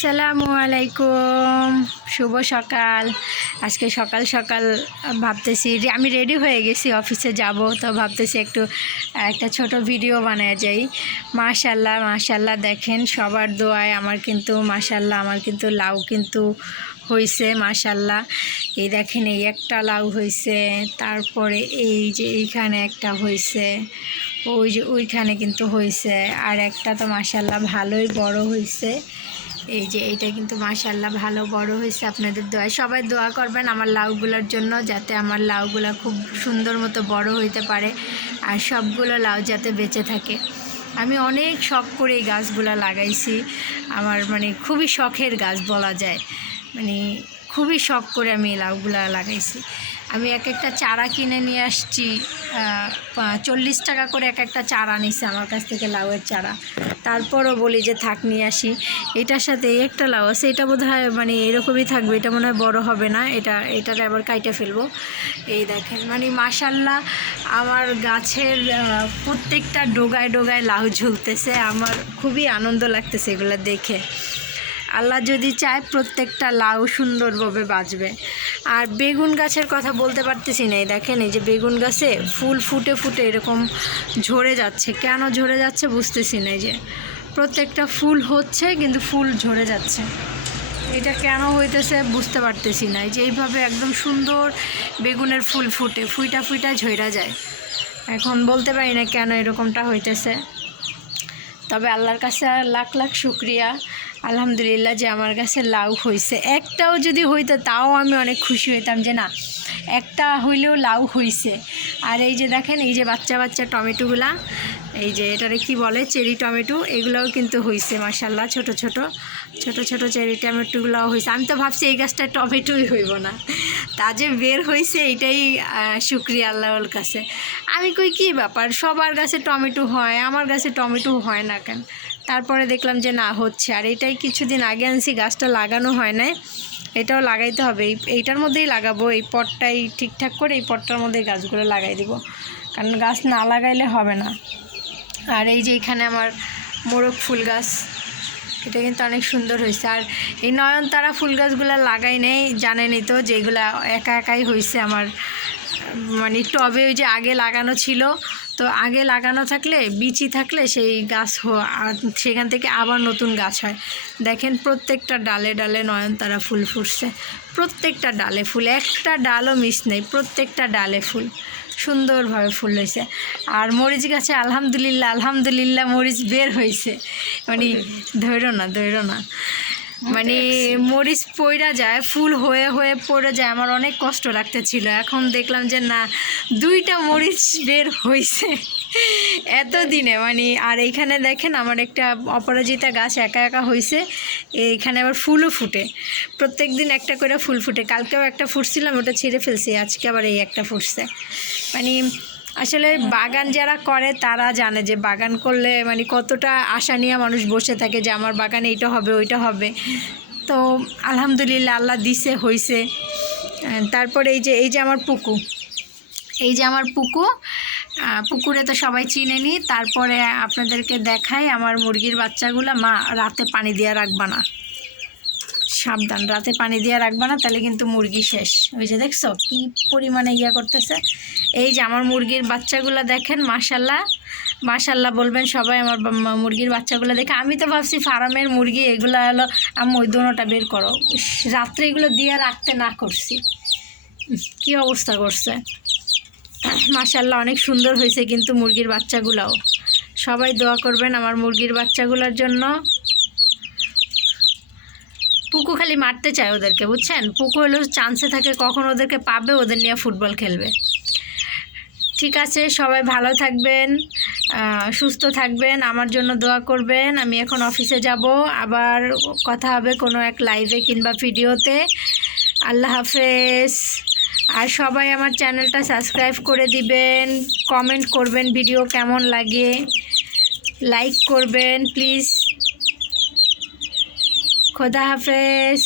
আসসালামু আলাইকুম, শুভ সকাল। আজকে সকাল সকাল ভাবতেছি আমি রেডি হয়ে গেছি, অফিসে যাব। তো ভাবতেছি একটা ছোট ভিডিও বানায় যাই। মাশাল্লাহ মাশাল্লাহ, দেখেন সবার দোয়ায় আমার কিন্তু লাউ কিন্তু হয়েছে মাশাল্লাহ। এই দেখেন, এই একটা লাউ হয়েছে, তারপরে এই যে এইখানে একটা হয়েছে, ওই যে ওইখানে কিন্তু হয়েছে, আর একটা তো মাশাল্লাহ ভালোই বড় হয়েছে। এই যে এইটা কিন্তু মাশাল্লাহ ভালো বড় হয়েছে। আপনাদের দোয়ায় সবাই দোয়া করবেন আমার লাউগুলোর জন্য, যাতে আমার লাউগুলো খুব সুন্দর মতো বড় হইতে পারে, আর সবগুলো লাউ যাতে বেঁচে থাকে। আমি অনেক শখ করে এই গাছগুলো লাগাইছি। আমার খুবই শখের গাছ বলা যায়, খুবই শখ করে আমি এই লাউগুলো লাগাইছি। আমি একটা চারা কিনে নিয়ে আসছি, 40 টাকা করে একটা চারা নিছে আমার কাছ থেকে, লাউয়ের চারা। তারপরও বলি যে থাক নিয়ে আসি। এটার সাথে একটা লাউ আছে, এটা বোধহয় এরকমই থাকবে, এটা মনে হয় বড় হবে না, এটারে আবার কাইটা ফেলবো। এই দেখেন মাশাল্লাহ, আমার গাছের প্রত্যেকটা ডোগায় ডোগায় লাউ ঝুলতেছে। আমার খুবই আনন্দ লাগতেছে এগুলো দেখে। আল্লাহ যদি চায় প্রত্যেকটা লাউ সুন্দরভাবে বাঁচবে। আর বেগুন গাছের কথা বলতে পারতেছি না। দেখেন, এই যে বেগুন গাছে ফুল ফুটে ফুটে এরকম ঝরে যাচ্ছে, কেন ঝরে যাচ্ছে বুঝতেছি না। এই যে প্রত্যেকটা ফুল হচ্ছে কিন্তু ফুল ঝরে যাচ্ছে, এটা কেন হইতেছে বুঝতে পারতেছি না। এই যে এইভাবে একদম সুন্দর বেগুনের ফুল ফুইটা ঝরা যায়। এখন বলতে পারি না কেন এরকমটা হইতেছে, তবে আল্লাহর কাছে লাখ লাখ শুক্রিয়া, আলহামদুলিল্লাহ যে আমার কাছে লাউ হয়েছে। একটাও যদি হইতো তাও আমি অনেক খুশি হইতাম যে না, একটা হইলেও লাউ হয়েছে। আর এই যে দেখেন, এই যে বাচ্চা বাচ্চা টমেটোগুলা, এই যে এটারে কি বলে, চেরি টমেটো, এগুলোও কিন্তু হয়েছে মাশাল্লাহ। ছোট ছোট চেরি টমেটোগুলোও হয়েছে। আমি তো ভাবছি এই গাছটা টমেটোই হইব না, তা যে বের হয়েছে এটাই শুক্রিয়া আল্লাহর কাছে। আমি কই কী ব্যাপার, সবার গাছে টমেটো হয়, আমার গাছে টমেটো হয় না কেন? তারপরে দেখলাম যে না, হচ্ছে। আর এটাই কিছুদিন আগে আনছি, গাছটা লাগানো হয় না, এটাও লাগাইতে হবে। এইটার মধ্যেই লাগাবো, এই পটটাই ঠিকঠাক করে এই পটটার মধ্যেই গাছগুলো লাগাই দিব, কারণ গাছ না লাগাইলে হবে না। আর এই যে এখানে আমার মোরগ ফুল গাছ, এটা কিন্তু অনেক সুন্দর হয়েছে। আর এই নয়নতারা ফুল গাছগুলো লাগাই নেই, জানেনই তো, যেগুলো একাই হয়েছে আমার টবে। ওই যে আগে লাগানো ছিল, তো আগে লাগানো থাকলে বিচি থাকলে সেই গাছ সেখান থেকে আবার নতুন গাছ হয়। দেখেন প্রত্যেকটা ডালে ডালে নয়নতারা ফুল ফুটছে, প্রত্যেকটা ডালে ফুল, একটা ডালও মিস নেই, প্রত্যেকটা ডালে ফুল, সুন্দরভাবে ফুল হয়েছে। আর মরিচ গাছে আলহামদুলিল্লাহ মরিচ বের হয়েছে। ধৈর্য না, মরিচ পইরা যায়, ফুল হয়ে হয়ে পড়ে যায়, আমার অনেক কষ্ট লাগতেছিল। এখন দেখলাম যে না, 2টা মরিচ বের হয়েছে এতদিনে। আর এইখানে দেখেন আমার একটা অপরাজিতা গাছ একা হয়েছে, এইখানে আবার ফুলও ফুটে, প্রত্যেক দিন একটা করে ফুল ফুটে। কালকেও একটা ফুটছিলাম, ওটা ছিঁড়ে ফেলছি, আজকে আবার এই একটা ফুটছে। আসলে বাগান যারা করে তারা জানে যে বাগান করলে কতটা আশা নিয়ে মানুষ বসে থাকে যে আমার বাগানে এইটা হবে ওইটা হবে। তো আলহামদুলিল্লাহ আল্লাহ দিছে, হয়েছে। তারপরে এই যে আমার পুকুরে তো সবাই চিনেনি। তারপরে আপনাদেরকে দেখাই আমার মুরগির বাচ্চাগুলো। মা, রাতে পানি দিয়ে রাখবা না, সাবধান, রাতে পানি দিয়ে রাখবা না, তাহলে কিন্তু মুরগি শেষ। ওই যে দেখছো কি পরিমাণে করতেছে। এই যে আমার মুরগির বাচ্চাগুলো দেখেন, মাশাল্লাহ বলবেন সবাই আমার মুরগির বাচ্চাগুলো দেখে। আমি তো ভাবছি ফার্মের মুরগি, এগুলো হলো আমি ওই দোনোটা বের করো, রাত্রে এগুলো দিয়ে রাখতে না করছি, কি অবস্থা করছে। মাশাল্লাহ অনেক সুন্দর হয়েছে কিন্তু মুরগির বাচ্চাগুলোও। সবাই দোয়া করবেন আমার মুরগির বাচ্চাগুলোর জন্য। পুকু খালি মারতে চায় ওদেরকে, বুঝছেন? পুকু হলো চান্সে থাকে কখন ওদেরকে পাবে, ওদের নিয়ে ফুটবল খেলবে। ঠিক আছে, সবাই ভালো থাকবেন, সুস্থ থাকবেন, আমার জন্য দোয়া করবেন। আমি এখন অফিসে যাব, আবার কথা হবে কোনো এক লাইভে কিংবা ভিডিওতে। আল্লাহ হাফেজ। আর সবাই আমার চ্যানেলটা সাবস্ক্রাইব করে দিবেন, কমেন্ট করবেন ভিডিও কেমন লাগে, লাইক করবেন প্লিজ। খোদা হাফেজ।